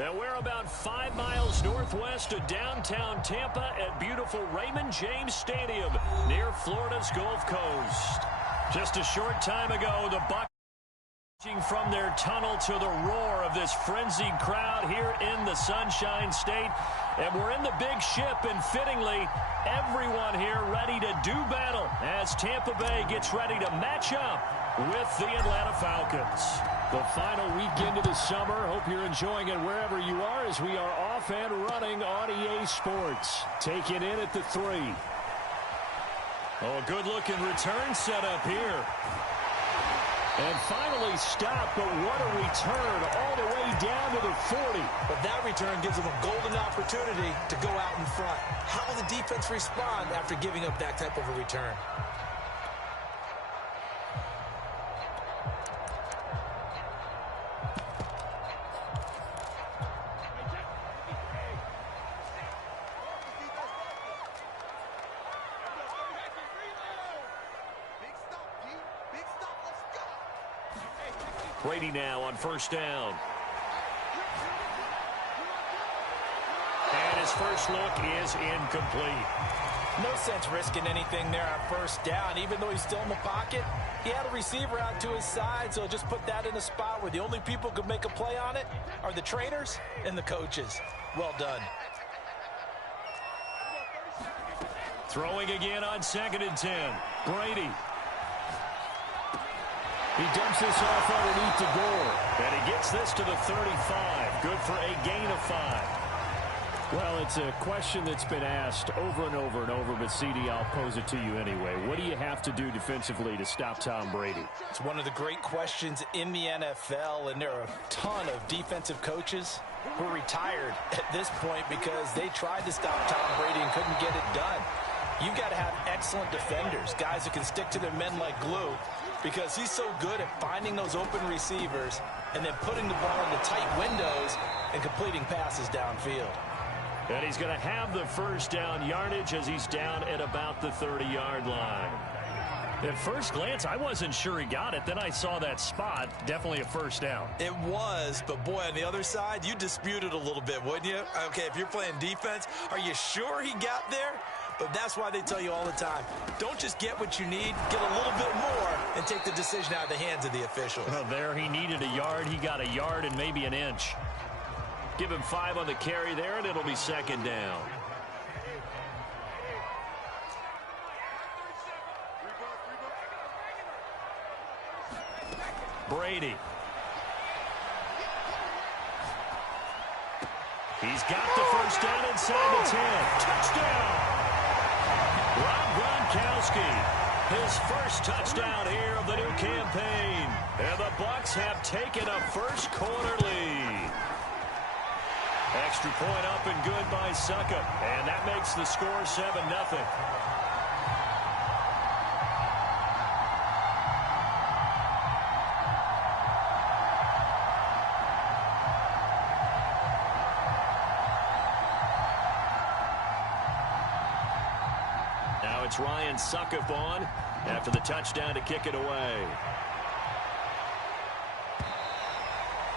And we're about 5 miles northwest of downtown Tampa at beautiful Raymond James Stadium near Florida's Gulf Coast. Just a short time ago, the Bucs from their tunnel to the roar of this frenzied crowd here in the Sunshine State. And we're in the big ship, and fittingly, everyone here ready to do battle as Tampa Bay gets ready to match up with the Atlanta Falcons. The final weekend of the summer. Hope you're enjoying it wherever you are as we are off and running on EA Sports. Take it in at the 3. Oh, a good-looking return setup here. And finally stopped, but what a return all the way down to the 40. But that return gives them a golden opportunity to go out in front. How will the defense respond after giving up that type of a return? Brady now on first down. And his first look is incomplete. No sense risking anything there on first down. Even though he's still in the pocket, he had a receiver out to his side, so just put that in a spot where the only people who can make a play on it are the trainers and the coaches. Well done. Throwing again on 2nd and 10. Brady. He dumps this off underneath the goal. And he gets this to the 35. Good for a gain of 5. Well, it's a question that's been asked over and over and over, but CD, I'll pose it to you anyway. What do you have to do defensively to stop Tom Brady? It's one of the great questions in the NFL, and there are a ton of defensive coaches who are retired at this point because they tried to stop Tom Brady and couldn't get it done. You've got to have excellent defenders, guys who can stick to their men like glue, because he's so good at finding those open receivers and then putting the ball into tight windows and completing passes downfield. And he's going to have the first down yardage as he's down at about the 30-yard line. At first glance, I wasn't sure he got it. Then I saw that spot. Definitely a first down. It was, but boy, on the other side, you dispute it a little bit, wouldn't you? Okay, if you're playing defense, are you sure he got there? But that's why they tell you all the time, don't just get what you need, get a little bit more, and take the decision out of the hands of the officials. Well, there he needed a yard. He got a yard and maybe an inch. Give him 5 on the carry there, and it'll be 2nd down. Brady. He's got the first down inside the 10. Touchdown! Rob Gronkowski, his first touchdown here of the new campaign. And the Bucs have taken a first quarter lead. Extra point up and good by Succop. And that makes the score 7-0. Now it's Ryan Succop on after the touchdown to kick it away.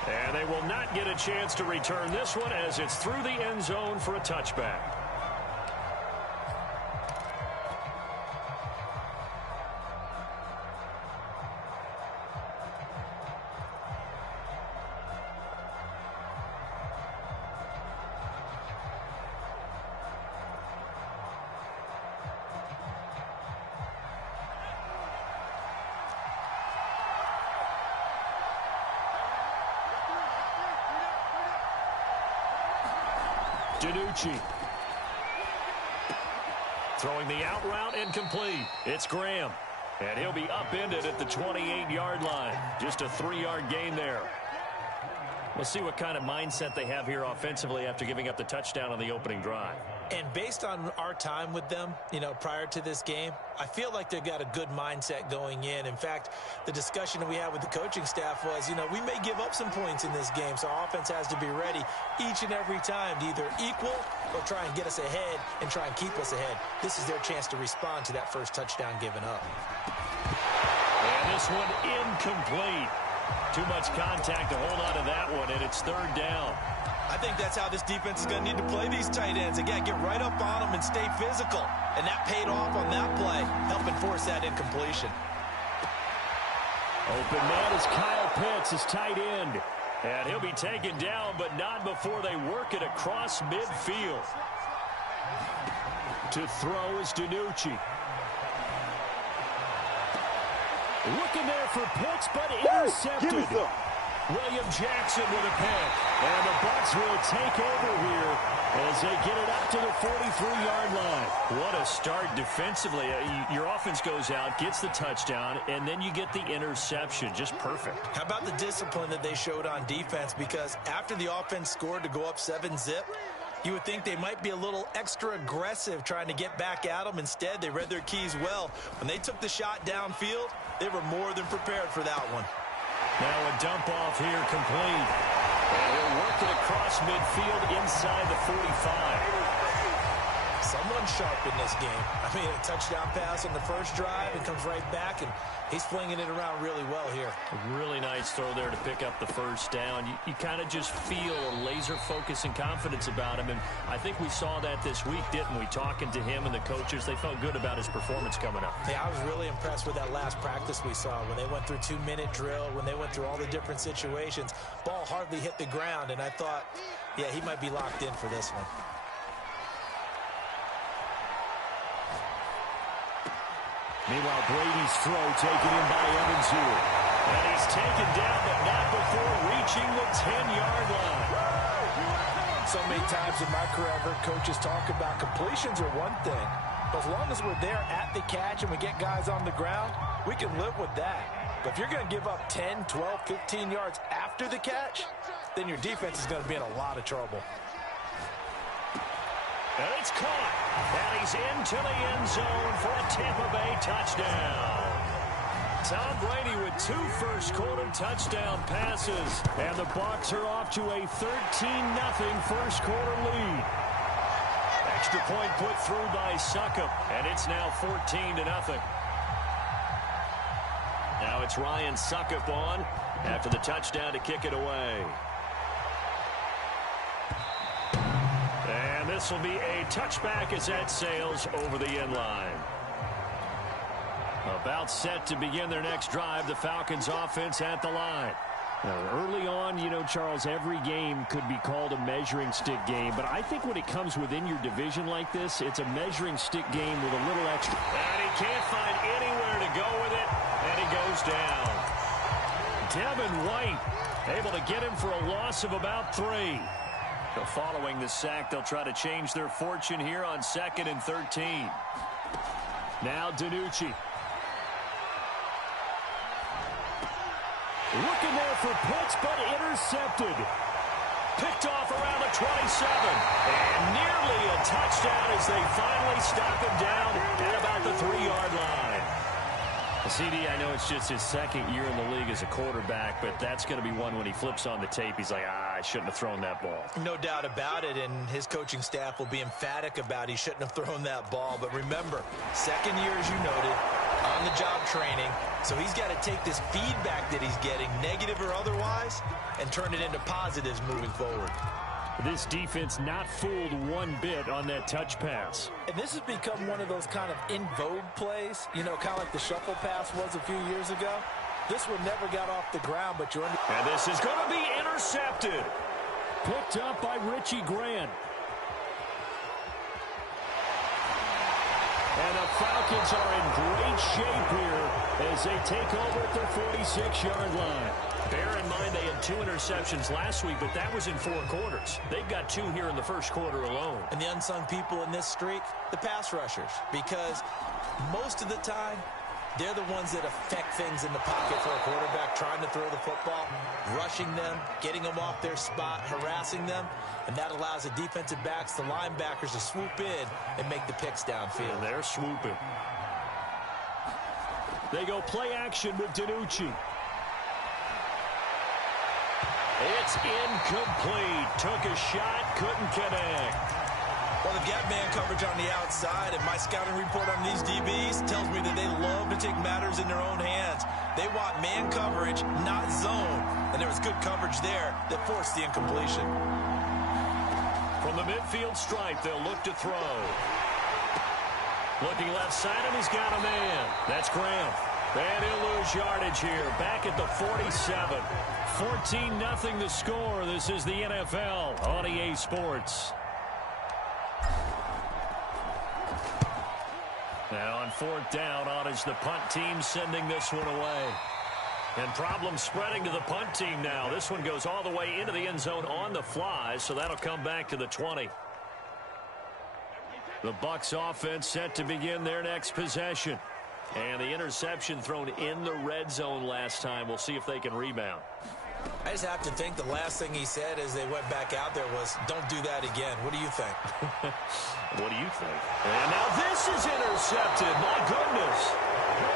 And they will not get a chance to return this one as it's through the end zone for a touchback. DiNucci. Throwing the out route incomplete. It's Graham. And he'll be upended at the 28-yard line. Just a 3-yard gain there. We'll see what kind of mindset they have here offensively after giving up the touchdown on the opening drive. And based on our time with them, prior to this game, I feel like they've got a good mindset going in. In fact, the discussion that we had with the coaching staff was, we may give up some points in this game, so our offense has to be ready each and every time to either equal or try and get us ahead and try and keep us ahead. This is their chance to respond to that first touchdown given up. And this one incomplete. Too much contact to hold on to that one, and it's 3rd down. I think that's how this defense is going to need to play these tight ends. Again, get right up on them and stay physical. And that paid off on that play, helping force that incompletion. Open man is Kyle Pitts, his tight end. And he'll be taken down, but not before they work it across midfield. To throw is DiNucci. Looking there for Pitts, but intercepted. William Jackson with a pick. And the Bucs will take over here as they get it up to the 43-yard line. What a start defensively. Your offense goes out, gets the touchdown, and then you get the interception. Just perfect. How about the discipline that they showed on defense? Because after the offense scored to go up 7-zip, you would think they might be a little extra aggressive trying to get back at them. Instead, they read their keys well. When they took the shot downfield, they were more than prepared for that one. Now a dump off here complete. And he'll work it across midfield inside the 45. Someone sharp in this game. I mean, a touchdown pass on the first drive and comes right back, and he's flinging it around really well here. A really nice throw there to pick up the first down. You kind of just feel a laser focus and confidence about him, and I think we saw that this week, didn't we? Talking to him and the coaches, they felt good about his performance coming up. Yeah, I was really impressed with that last practice we saw when they went through 2-minute drill, when they went through all the different situations. Ball hardly hit the ground, and I thought, yeah, he might be locked in for this one. Meanwhile, Brady's throw taken in by Evans here. And he's taken down, but not before reaching the 10-yard line. So many times in my career, I've heard coaches talk about completions are one thing. But as long as we're there at the catch and we get guys on the ground, we can live with that. But if you're going to give up 10, 12, 15 yards after the catch, then your defense is going to be in a lot of trouble. And it's caught. And he's into the end zone for a Tampa Bay touchdown. Tom Brady with 2 first-quarter touchdown passes. And the Bucs are off to a 13-0 first-quarter lead. Extra point put through by Succop. And it's now 14-0. Now it's Ryan Succop on after the touchdown to kick it away. And this will be a touchback as that sails over the end line. About set to begin their next drive, the Falcons offense at the line. Now, early on, you know, Charles, every game could be called a measuring stick game. But I think when it comes within your division like this, it's a measuring stick game with a little extra. And he can't find anywhere to go with it, and he goes down. Devin White able to get him for a loss of about 3. So following the sack, they'll try to change their fortune here on 2nd and 13. Now DiNucci. Looking there for Pitts, but intercepted. Picked off around the 27. And nearly a touchdown as they finally stop him down at about the 3-yard line. CD, I know it's just his 2nd year in the league as a quarterback, but that's going to be one when he flips on the tape. He's like, I shouldn't have thrown that ball. No doubt about it, and his coaching staff will be emphatic about he shouldn't have thrown that ball. But remember, 2nd year, as you noted, on-the-job training. So he's got to take this feedback that he's getting, negative or otherwise, and turn it into positives moving forward. This defense not fooled one bit on that touch pass. And this has become one of those kind of in vogue plays, you know, kind of like the shuffle pass was a few years ago. This one never got off the ground, but you're... And this is going to be intercepted. Picked up by Richie Grant. And the Falcons are in great shape here as they take over at their 46-yard line. Bear in mind they had 2 interceptions last week, but that was in 4 quarters. They've got 2 here in the first quarter alone. And the unsung people in this streak, the pass rushers, because most of the time, they're the ones that affect things in the pocket for a quarterback, trying to throw the football, rushing them, getting them off their spot, harassing them, and that allows the defensive backs, the linebackers to swoop in and make the picks downfield. And they're swooping. They go play action with DiNucci. It's incomplete. Took a shot, couldn't connect. Well, they've got man coverage on the outside, and my scouting report on these DBs tells me that they love to take matters in their own hands. They want man coverage, not zone, and there was good coverage there that forced the incompletion. the midfield stripe. They'll look to throw. Looking left side, and he's got a man. That's Graham. And he'll lose yardage here. Back at the 47. 14-0 the score. This is the NFL on EA Sports. Now on fourth down, on is the punt team sending this one away. And problem spreading to the punt team now. This one goes all the way into the end zone on the fly, so that'll come back to the 20. The Bucs offense set to begin their next possession. And the interception thrown in the red zone last time. We'll see if they can rebound. I just have to think the last thing he said as they went back out there was, don't do that again. What do you think? What do you think? And now this is intercepted. My goodness.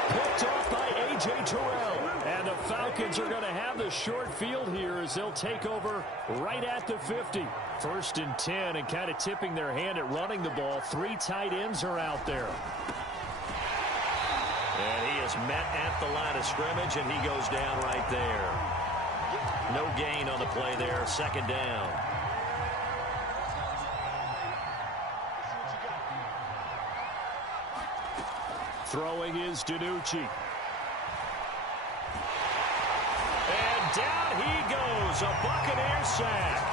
Picked off by A.J. Terrell. And the Falcons are going to have the short field here as they'll take over right at the 50. 1st and 10, and kind of tipping their hand at running the ball. 3 tight ends are out there. And he is met at the line of scrimmage, and he goes down right there. No gain on the play there. 2nd down. Throwing is DiNucci. And down he goes. A Buccaneer sack.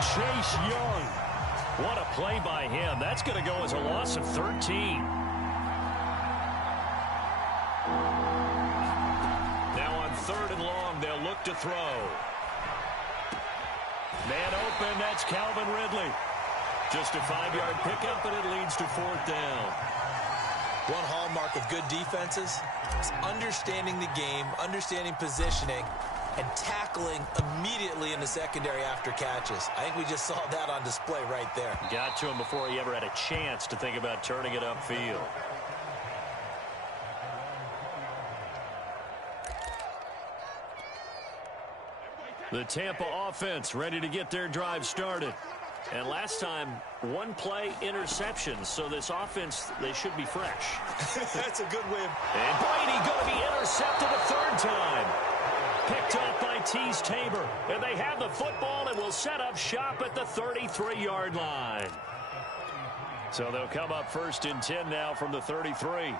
Chase Young. What a play by him. That's going to go as a loss of 13. Now on 3rd and long, they'll look to throw. Man open, that's Calvin Ridley. Just a 5-yard pickup, and it leads to 4th down. One hallmark of good defenses is understanding the game, understanding positioning, and tackling immediately in the secondary after catches. I think we just saw that on display right there. Got to him before he ever had a chance to think about turning it upfield. The Tampa offense ready to get their drive started. And last time, 1 play interception. So this offense, they should be fresh. That's a good way. And Brady going to be intercepted a 3rd time. Picked off by Tease Tabor. And they have the football and will set up shop at the 33-yard line. So they'll come up 1st and 10 now from the 33.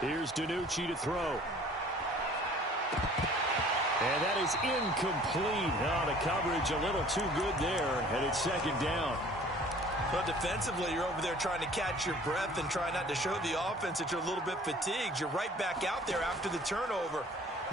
Here's DiNucci to throw. And that is incomplete. Oh, the coverage a little too good there, and it's 2nd down. But defensively, you're over there trying to catch your breath and try not to show the offense that you're a little bit fatigued. You're right back out there after the turnover.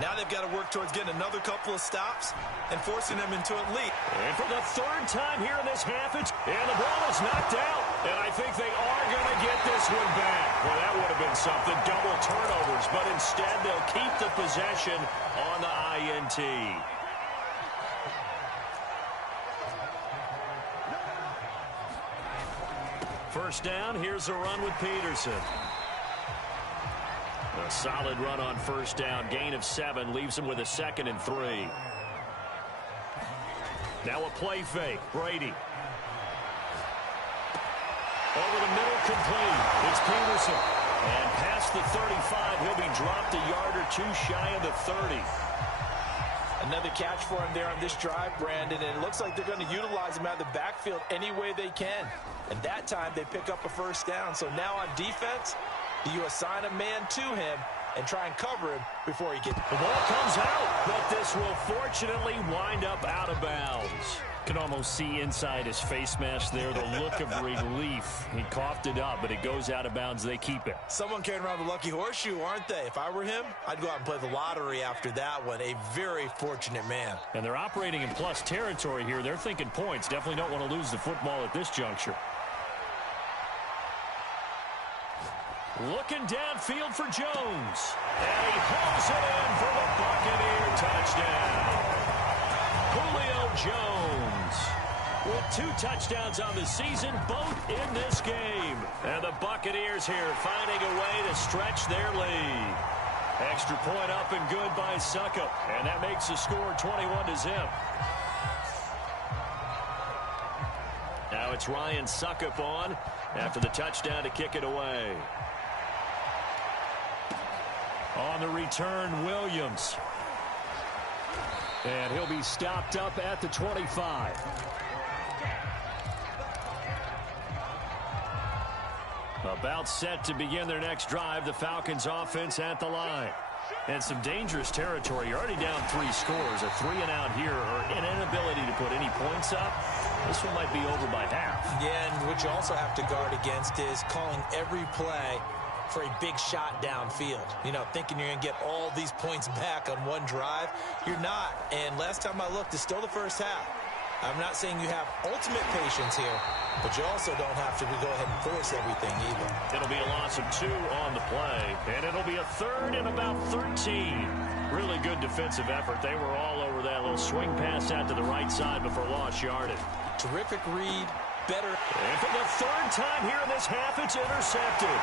Now they've got to work towards getting another couple of stops and forcing them into a lead. And for the 3rd time here in this half, and the ball is knocked out. And I think they are going to get this one back. Well, that would have been something, double turnovers. But instead, they'll keep the possession on the INT. First down, here's a run with Peterson. A solid run on 1st down. Gain of 7 leaves him with a 2nd and 3. Now a play fake. Brady. Over the middle, complete. It's Peterson. And past the 35, he'll be dropped a yard or 2 shy of the 30. Another catch for him there on this drive, Brandon, and it looks like they're going to utilize him out of the backfield any way they can. And that time, they pick up a 1st down. So now on defense, do you assign a man to him and try and cover him before he gets... The ball comes out, but this will fortunately wind up out of bounds. Can almost see inside his face mask there, the look of relief. He coughed it up, but it goes out of bounds. They keep it. Someone carrying around the lucky horseshoe, aren't they? If I were him, I'd go out and play the lottery after that one. A very fortunate man. And they're operating in plus territory here. They're thinking points. Definitely don't want to lose the football at this juncture. Looking downfield for Jones. And he pulls it in for the Buccaneer touchdown. Julio Jones with 2 touchdowns on the season, both in this game. And the Buccaneers here finding a way to stretch their lead. Extra point up and good by Suckup. And that makes the score 21-0. Now it's Ryan Suckup on after the touchdown to kick it away. On the return, Williams. And he'll be stopped up at the 25. About set to begin their next drive, the Falcons offense at the line. And some dangerous territory. You're already down 3 scores. A 3-and-out here or an inability to put any points up. This one might be over by half. Yeah, and what you also have to guard against is calling every play for a big shot downfield. You know, thinking you're going to get all these points back on one drive. You're not. And last time I looked, it's still the first half. I'm not saying you have ultimate patience here, but you also don't have to go ahead and force everything either. It'll be a loss of 2 on the play, and it'll be a 3rd and about 13. Really good defensive effort. They were all over that little swing pass out to the right side before lost yardage. Terrific read, better. And for the 3rd time here in this half, it's intercepted.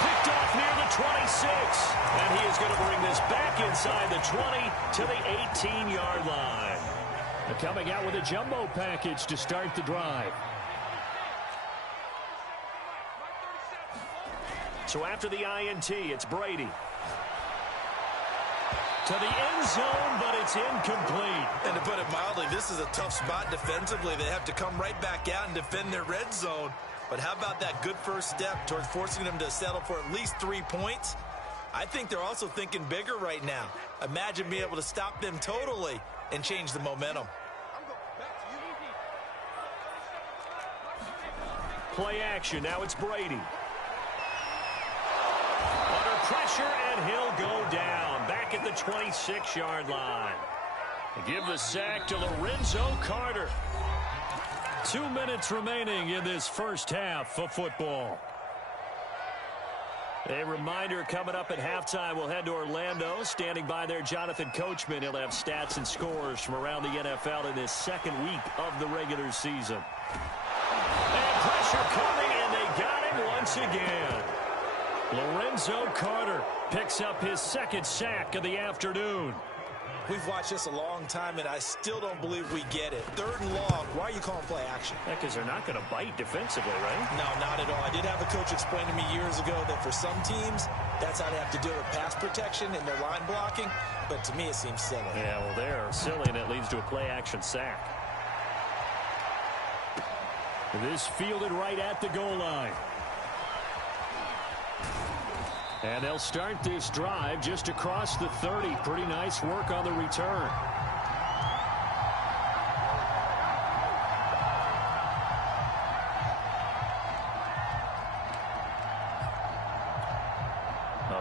Picked off near the 26, and he is going to bring this back inside the 20 to the 18-yard line. Coming out with a jumbo package to start the drive. So after the INT, it's Brady. To the end zone, but it's incomplete. And to put it mildly, this is a tough spot defensively. They have to come right back out and defend their red zone. But how about that good first step towards forcing them to settle for at least 3 points? I think they're also thinking bigger right now. Imagine being able to stop them totally and change the momentum. Play action. Now it's Brady. Under pressure, and he'll go down. Back at the 26-yard line. Give the sack to Lorenzo Carter. 2 minutes remaining in this first half of football. A reminder coming up at halftime, we'll head to Orlando. Standing by there, Jonathan Coachman. He'll have stats and scores from around the NFL in his 2nd week of the regular season. And pressure coming, and they got him once again. Lorenzo Carter picks up his 2nd sack of the afternoon. We've watched this a long time, and I still don't believe we get it. 3rd and long. Why are you calling play action? Yeah, because they're not going to bite defensively, right? No, not at all. I did have a coach explain to me years ago that for some teams, that's how they have to deal with pass protection and their line blocking. But to me, it seems silly. Yeah, well, they're silly, and it leads to a play action sack. This fielded right at the goal line. And they'll start this drive just across the 30. Pretty nice work on the return.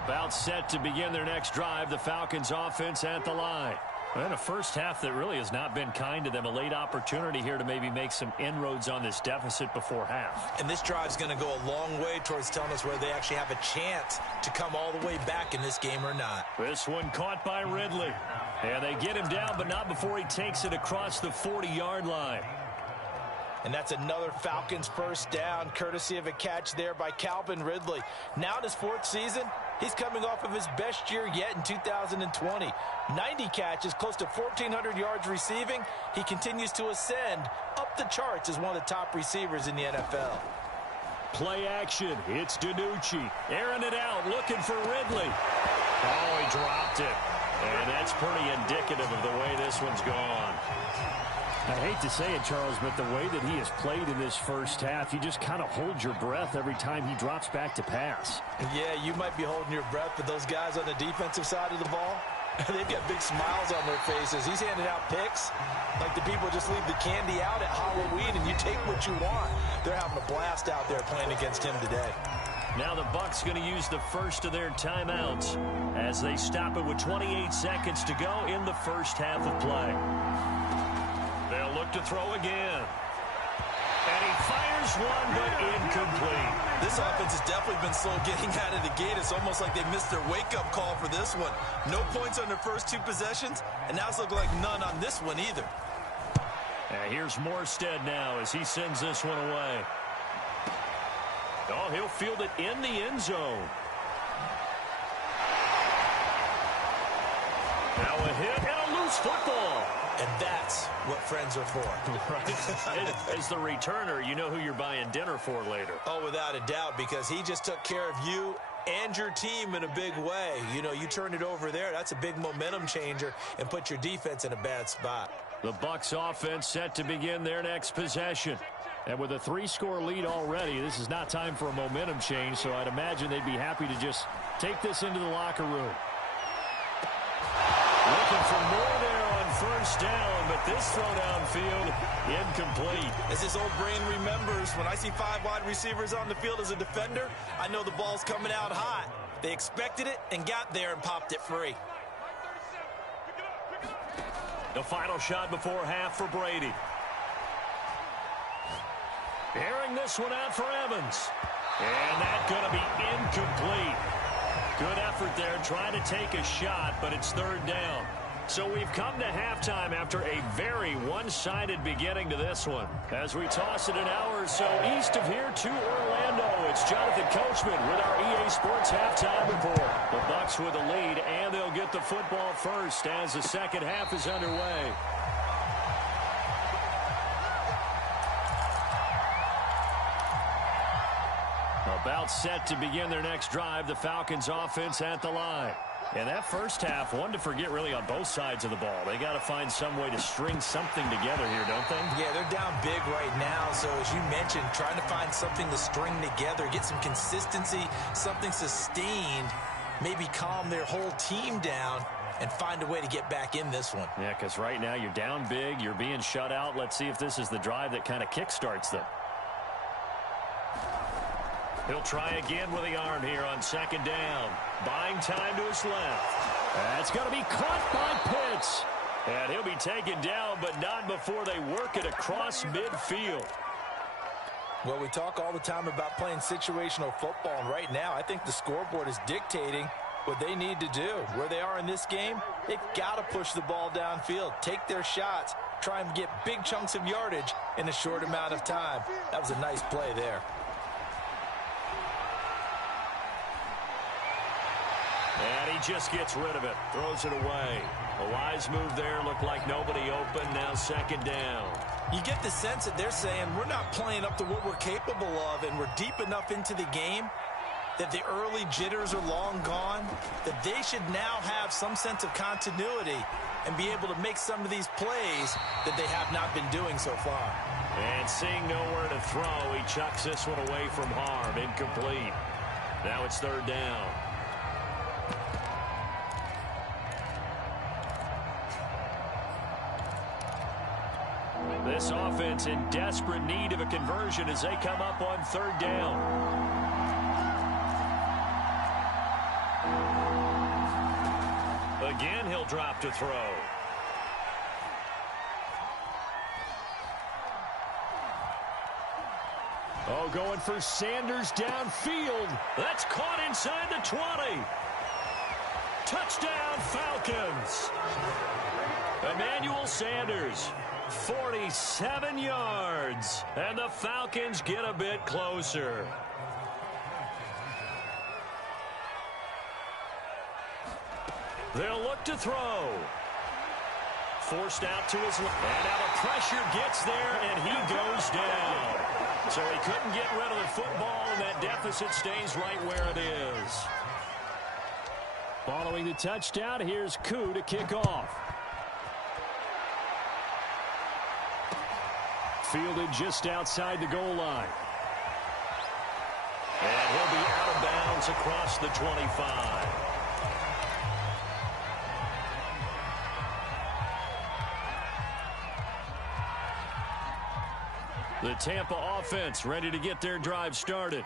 About set to begin their next drive, the Falcons offense at the line. And a first half that really has not been kind to them. A late opportunity here to maybe make some inroads on this deficit before half. And this drive's going to go a long way towards telling us whether they actually have a chance to come all the way back in this game or not. This one caught by Ridley. And they get him down, but not before he takes it across the 40-yard line. And that's another Falcons first down, courtesy of a catch there by Calvin Ridley. Now in his 4th season, he's coming off of his best year yet in 2020. 90 catches, close to 1,400 yards receiving. He continues to ascend up the charts as one of the top receivers in the NFL. Play action. It's DiNucci. Airing it out, looking for Ridley. Oh, he dropped it. And that's pretty indicative of the way this one's gone. I hate to say it, Charles, but the way that he has played in this first half, you just kind of hold your breath every time he drops back to pass. Yeah, you might be holding your breath, but those guys on the defensive side of the ball, they've got big smiles on their faces. He's handing out picks like the people just leave the candy out at Halloween and you take what you want. They're having a blast out there playing against him today. Now the Bucs going to use the first of their timeouts as they stop it with 28 seconds to go in the first half of play. They'll look to throw again. And he fires one, but incomplete. This offense has definitely been slow getting out of the gate. It's almost like they missed their wake-up call for this one. No points on their first 2 possessions, and now it's looking like none on this one either. And here's Morstead now as he sends this one away. Oh, he'll field it in the end zone. Now a hit and a loose football. And that's what friends are for. Right. As the returner, you know who you're buying dinner for later. Oh, without a doubt, because he just took care of you and your team in a big way. You know, you turn it over there, that's a big momentum changer and put your defense in a bad spot. The Bucs offense set to begin their next possession. And with a 3-score lead already, this is not time for a momentum change, so I'd imagine they'd be happy to just take this into the locker room. Looking for more there on first down, but this throw downfield, incomplete. As his old brain remembers, when I see 5 wide receivers on the field as a defender, I know the ball's coming out hot. They expected it and got there and popped it free. The final shot before half for Brady. Airing this one out for Evans. And that's going to be incomplete. Good effort there trying to take a shot, but it's third down. So we've come to halftime after a very one-sided beginning to this one. As we toss it an hour or so east of here to Orlando, it's Jonathan Coachman with our EA Sports halftime report. The Bucs with the lead, and they'll get the football first as the second half is underway. About set to begin their next drive, the Falcons offense at the line. And that first half, one to forget really on both sides of the ball. They got to find some way to string something together here, don't they? Yeah, they're down big right now. So as you mentioned, trying to find something to string together, get some consistency, something sustained, maybe calm their whole team down and find a way to get back in this one. Yeah, because right now you're down big, you're being shut out. Let's see if this is the drive that kind of kickstarts them. He'll try again with the arm here on second down. Buying time to his left. That's going to be caught by Pitts. And he'll be taken down, but not before they work it across midfield. Well, we talk all the time about playing situational football, and right now I think the scoreboard is dictating what they need to do. Where they are in this game, they've got to push the ball downfield, take their shots, try and get big chunks of yardage in a short amount of time. That was a nice play there. And he just gets rid of it, throws it away. A wise move there, looked like nobody open, now second down. You get the sense that they're saying we're not playing up to what we're capable of, and we're deep enough into the game that the early jitters are long gone, that they should now have some sense of continuity and be able to make some of these plays that they have not been doing so far. And seeing nowhere to throw, he chucks this one away from harm, incomplete. Now it's third down. This offense in desperate need of a conversion as they come up on third down. Again, he'll drop to throw. Oh, going for Sanders downfield. That's caught inside the 20. Touchdown, Falcons. Emmanuel Sanders. 47 yards, and the Falcons get a bit closer. They'll look to throw. Forced out to his left, and now the pressure gets there, and he goes down. So he couldn't get rid of the football, and that deficit stays right where it is. Following the touchdown, here's Koo to kick off. Fielded just outside the goal line. And he'll be out of bounds across the 25. The Tampa offense ready to get their drive started.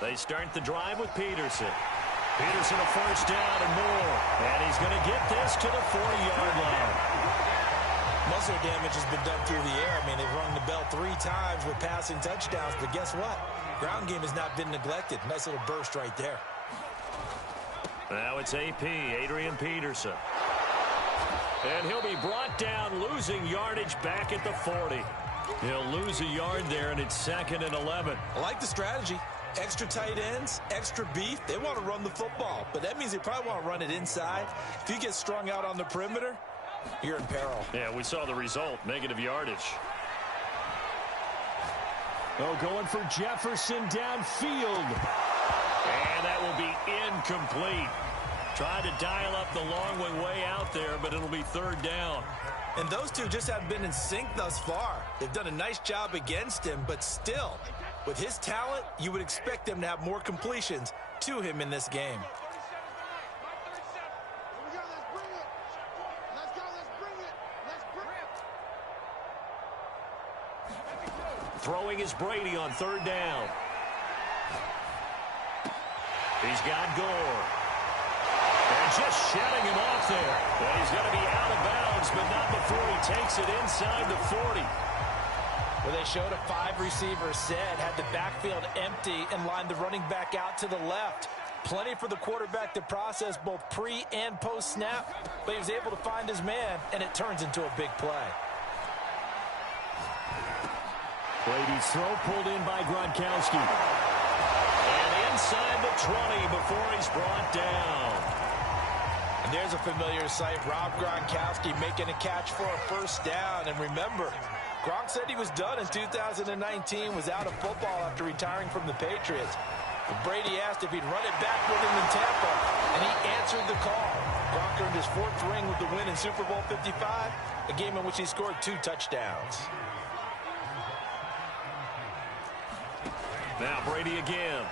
They start the drive with Peterson. Peterson a first down and more. And he's going to get this to the 40-yard line. Muscle damage has been done through the air. I mean, they've rung the bell 3 times with passing touchdowns, but guess what? Ground game has not been neglected. Nice little burst right there. Now it's AP, Adrian Peterson. And he'll be brought down, losing yardage back at the 40. He'll lose a yard there, and it's 2nd and 11. I like the strategy. Extra tight ends, extra beef. They want to run the football, but that means they probably want to run it inside. If you get strung out on the perimeter, you're in peril. Yeah, we saw the result, negative yardage. Oh, going for Jefferson downfield. And that will be incomplete. Tried to dial up the long way out there, but it'll be third down. And those two just haven't been in sync thus far. They've done a nice job against him, but still, with his talent, you would expect them to have more completions to him in this game. Throwing is Brady on third down. He's got Gore. And just shutting him off there. Well, he's going to be out of bounds, but not before he takes it inside the 40. Well, they showed a 5-receiver set, had the backfield empty, and lined the running back out to the left. Plenty for the quarterback to process both pre- and post-snap, but he was able to find his man, and it turns into a big play. Brady's throw pulled in by Gronkowski. And inside the 20 before he's brought down. And there's a familiar sight. Rob Gronkowski making a catch for a first down. And remember, Gronk said he was done in 2019, was out of football after retiring from the Patriots. But Brady asked if he'd run it back with him in Tampa, and he answered the call. Gronk earned his 4th ring with the win in Super Bowl 55, a game in which he scored 2 touchdowns. Now Brady again.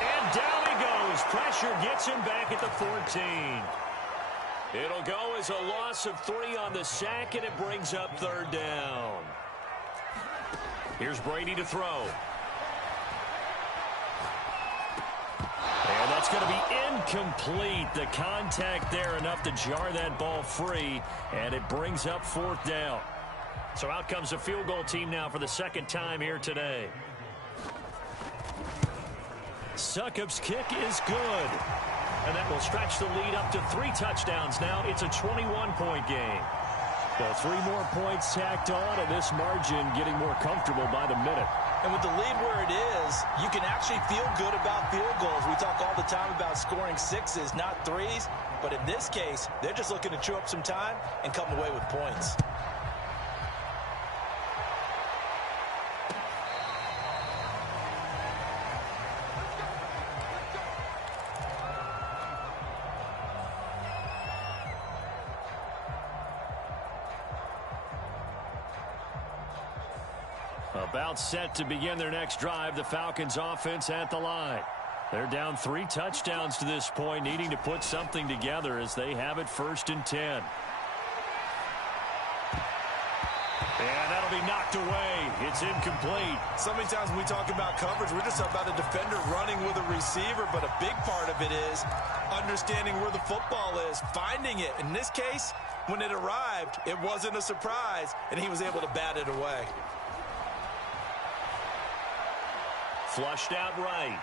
And down he goes. Pressure gets him back at the 14. It'll go as a loss of 3 on the sack, and it brings up third down. Here's Brady to throw. And that's going to be incomplete. The contact there enough to jar that ball free, and it brings up 4th down. So out comes the field goal team now for the second time here today. Succop's kick is good. And that will stretch the lead up to 3 touchdowns now. It's a 21-point game. So 3 more points tacked on, and this margin getting more comfortable by the minute. And with the lead where it is, you can actually feel good about field goals. We talk all the time about scoring 6s, not 3s. But in this case, they're just looking to chew up some time and come away with points. About set to begin their next drive, the Falcons offense at the line. They're down 3 touchdowns to this point, needing to put something together as they have it 1st and 10. And that'll be knocked away. It's incomplete. So many times when we talk about coverage, we're just talking about a defender running with a receiver, but a big part of it is understanding where the football is, finding it. In this case, when it arrived, it wasn't a surprise, and he was able to bat it away. Flushed out right.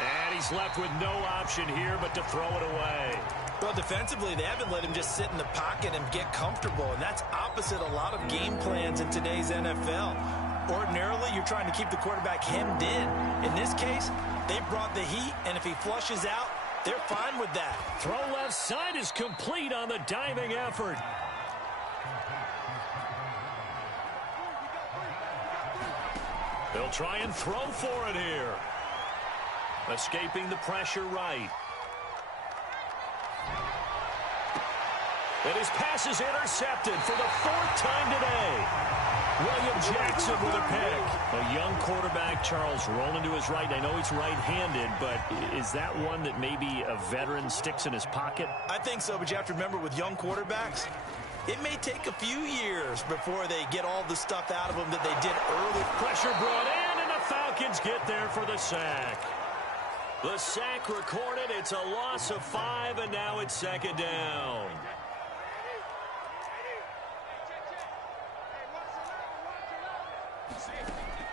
And he's left with no option here but to throw it away. Well, defensively, they haven't let him just sit in the pocket and get comfortable, and that's opposite a lot of game plans in today's NFL. Ordinarily, you're trying to keep the quarterback hemmed in. In this case, they brought the heat, and if he flushes out, they're fine with that. Throw left side is complete on the diving effort. They'll try and throw for it here. Escaping the pressure right. And his pass is intercepted for the 4th time today. William Jackson with a pick. A young quarterback, Charles, rolling to his right. I know he's right-handed, but is that one that maybe a veteran sticks in his pocket? I think so, but you have to remember with young quarterbacks, it may take a few years before they get all the stuff out of them that they did early. Pressure brought in, and the Falcons get there for the sack. The sack recorded. It's a loss of 5, and now it's 2nd down.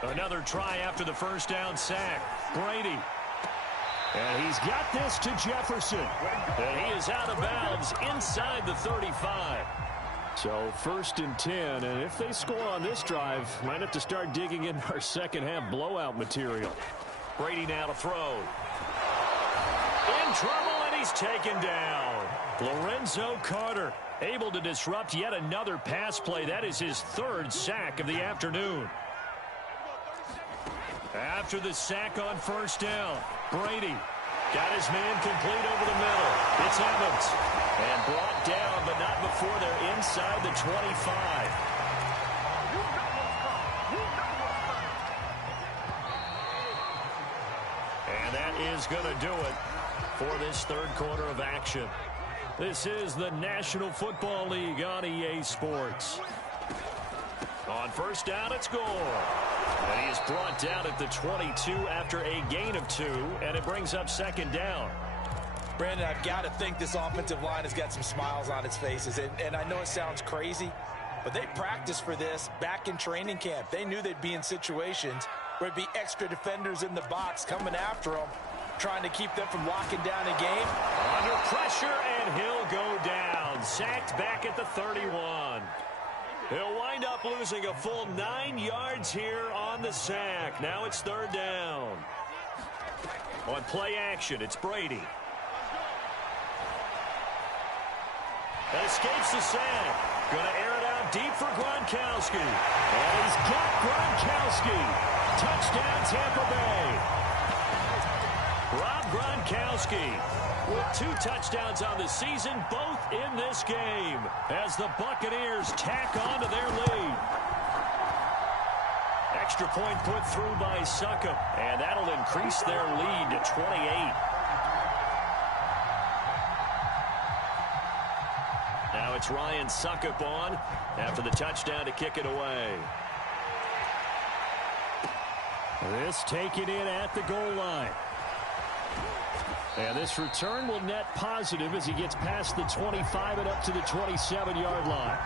Another try after the first down sack. Brady. And he's got this to Jefferson. And he is out of bounds inside the 35. So 1st and 10, and if they score on this drive, might have to start digging in our second half blowout material. Brady now to throw. In trouble, and he's taken down. Lorenzo Carter able to disrupt yet another pass play. That is his third sack of the afternoon. After the sack on first down, Brady got his man complete over the middle. It's Evans. And brought down, but not before they're inside the 25. And that is going to do it for this third quarter of action. This is the National Football League on EA Sports. On first down, it's Gore. And he is brought down at the 22 after a gain of 2, and it brings up second down. Brandon, I've got to think this offensive line has got some smiles on its faces. And I know it sounds crazy, but they practiced for this back in training camp. They knew they'd be in situations where there'd be extra defenders in the box coming after them, trying to keep them from locking down a game. Under pressure, and he'll go down. Sacked back at the 31. He'll wind up losing a full 9 yards here on the sack. Now it's third down. On play action, it's Brady. Escapes the sack. Going to air it out deep for Gronkowski. And he's got Gronkowski. Touchdown, Tampa Bay. Rob Gronkowski with 2 touchdowns on the season, both in this game, as the Buccaneers tack on to their lead. Extra point put through by Succop, and that'll increase their lead to 28. Now it's Ryan Succop on after the touchdown to kick it away. This taken in at the goal line. And this return will net positive as he gets past the 25 and up to the 27-yard line.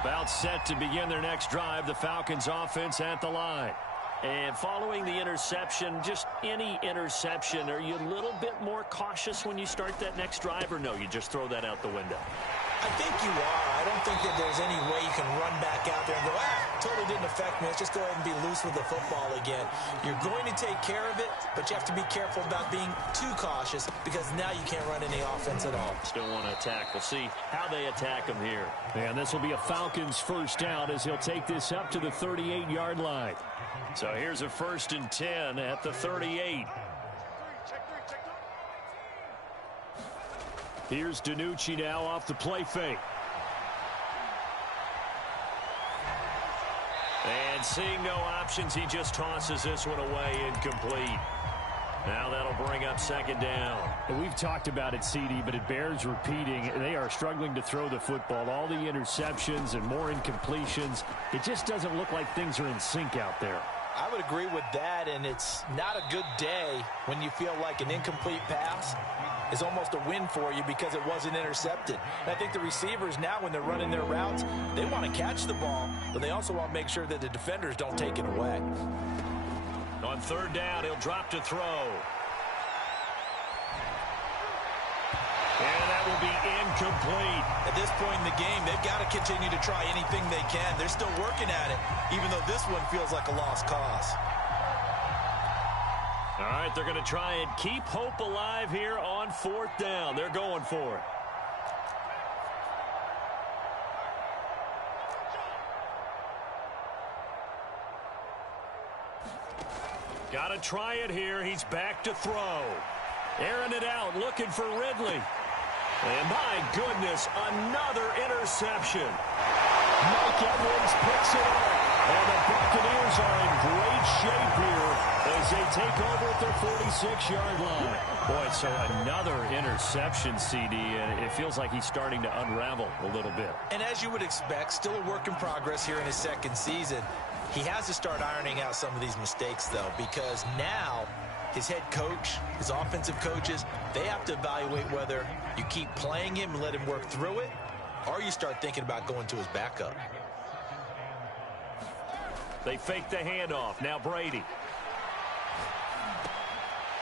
About set to begin their next drive, the Falcons offense at the line. And following the interception, just any interception, are you a little bit more cautious when you start that next drive, or no, you just throw that out the window? I think you are. I don't think that there's any way you can run back out there and go, totally didn't affect me. Let's just go ahead and be loose with the football again. You're going to take care of it, but you have to be careful about being too cautious because now you can't run any offense at all. Still want to attack. We'll see how they attack him here. And this will be a Falcons first down as he'll take this up to the 38-yard line. So here's a 1st and 10 at the 38. Here's DiNucci now off the play fake. And seeing no options, he just tosses this one away, incomplete. Now that'll bring up second down. We've talked about it, CD, but it bears repeating. They are struggling to throw the football. All the interceptions and more incompletions. It just doesn't look like things are in sync out there. I would agree with that, and it's not a good day when you feel like an incomplete pass is almost a win for you because it wasn't intercepted. And I think the receivers now, when they're running their routes, they want to catch the ball, but they also want to make sure that the defenders don't take it away. On third down, he'll drop to throw. And that will be incomplete. At this point in the game, they've got to continue to try anything they can. They're still working at it, even though this one feels like a lost cause. All right, they're going to try and keep hope alive here on fourth down. They're going for it. Got to try it here. He's back to throw. Airing it out, looking for Ridley. And my goodness, another interception. Mike Edwards picks it up. And the Buccaneers are in great shape here as they take over at their 46-yard line. Boy, so another interception, CD, and it feels like he's starting to unravel a little bit. And as you would expect, still a work in progress here in his second season. He has to start ironing out some of these mistakes, though, because now his head coach, his offensive coaches, they have to evaluate whether you keep playing him and let him work through it, or you start thinking about going to his backup. They fake the handoff. Now Brady.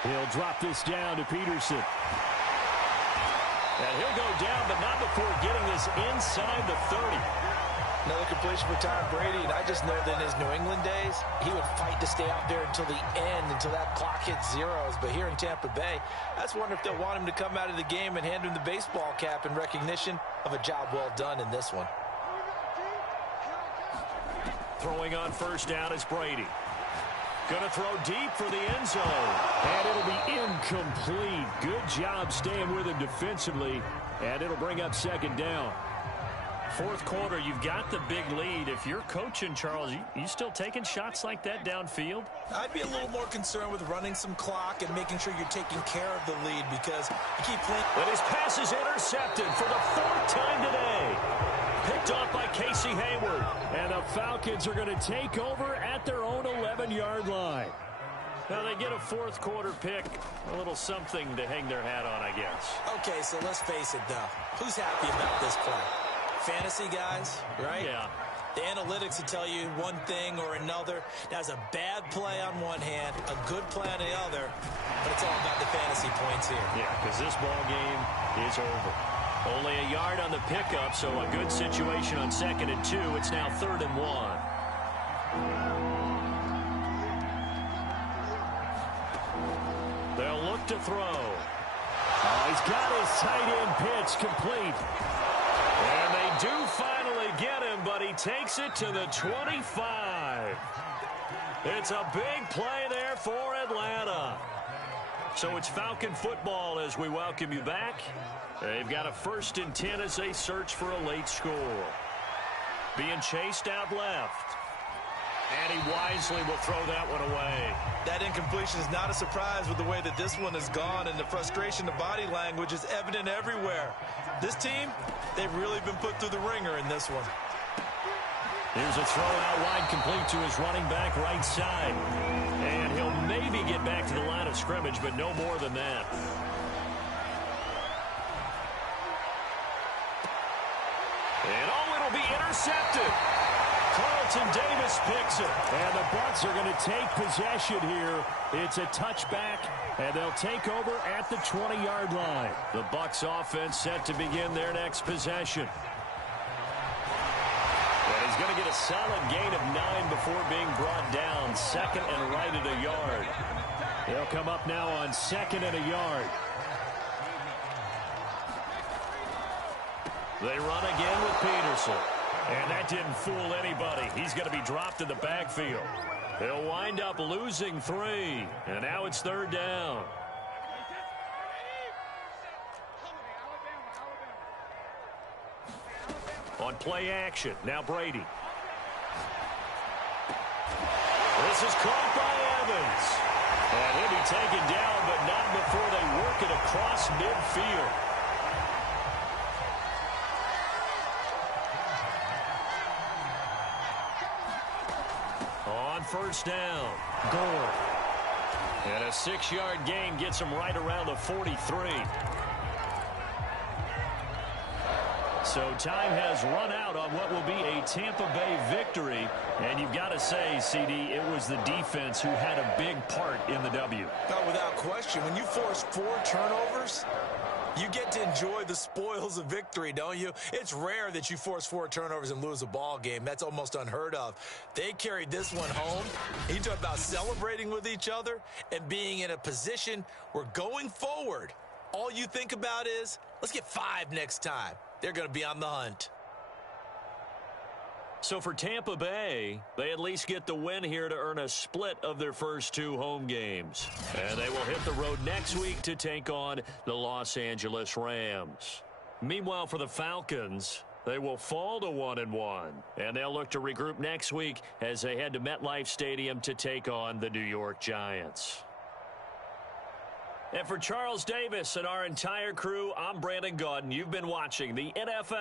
He'll drop this down to Peterson. And he'll go down, but not before getting this inside the 30. Another completion for Tom Brady, and I just know that in his New England days, he would fight to stay out there until the end, until that clock hit zeros. But here in Tampa Bay, I just wonder if they'll want him to come out of the game and hand him the baseball cap in recognition of a job well done in this one. Throwing on first down is Brady. Going to throw deep for the end zone. And it'll be incomplete. Good job staying with him defensively. And it'll bring up second down. Fourth quarter, you've got the big lead. If you're coaching, Charles, you still taking shots like that downfield? I'd be a little more concerned with running some clock and making sure you're taking care of the lead because you keep playing. But his pass is intercepted for the fourth time today. Picked off by Casey Hayward. And the Falcons are going to take over at their own 11-yard line. Now they get a fourth quarter pick, a little something to hang their hat on, I guess. Okay, so let's face it, though. Who's happy about this play? Fantasy guys, right? Yeah. The analytics will tell you one thing or another. That's a bad play on one hand, a good play on the other, but it's all about the fantasy points here. Yeah, because this ball game is over. Only a yard on the pickup, so a good situation on 2nd and 2. It's now 3rd and 1. They'll look to throw. Oh, he's got his tight end pitch complete. And they do finally get him, but he takes it to the 25. It's a big play there for Atlanta. So it's Falcon football as we welcome you back. They've got a 1st and 10 as they search for a late score. Being chased out left. And he wisely will throw that one away. That incompletion is not a surprise with the way that this one has gone, and the frustration of body language is evident everywhere. This team, they've really been put through the ringer in this one. Here's a throw out wide complete to his running back right side. And he'll maybe get back to the line of scrimmage, but no more than that. And it'll be intercepted. Carlton Davis picks it. And the Bucs are going to take possession here. It's a touchback, and they'll take over at the 20-yard line. The Bucs offense set to begin their next possession. And he's going to get a solid gain of 9 before being brought down. 2nd and right at a yard. They'll come up now on 2nd and a yard. They run again with Peterson. And that didn't fool anybody. He's going to be dropped in the backfield. They'll wind up losing 3. And now it's 3rd down. On play action, now Brady. This is caught by Evans. And he'll be taken down, but not before they work it across midfield. On 1st down, Gore. And a 6-yard gain gets him right around the 43. So time has run out on what will be a Tampa Bay victory. And you've got to say, CD, it was the defense who had a big part in the W. No, without question. When you force 4 turnovers, you get to enjoy the spoils of victory, don't you? It's rare that you force 4 turnovers and lose a ball game. That's almost unheard of. They carried this one home. You talk about celebrating with each other and being in a position where going forward, all you think about is, let's get 5 next time. They're going to be on the hunt. So for Tampa Bay, they at least get the win here to earn a split of their first 2 home games. And they will hit the road next week to take on the Los Angeles Rams. Meanwhile, for the Falcons, they will fall to 1-1. And they'll look to regroup next week as they head to MetLife Stadium to take on the New York Giants. And for Charles Davis and our entire crew, I'm Brandon Gaudin. You've been watching the NFL.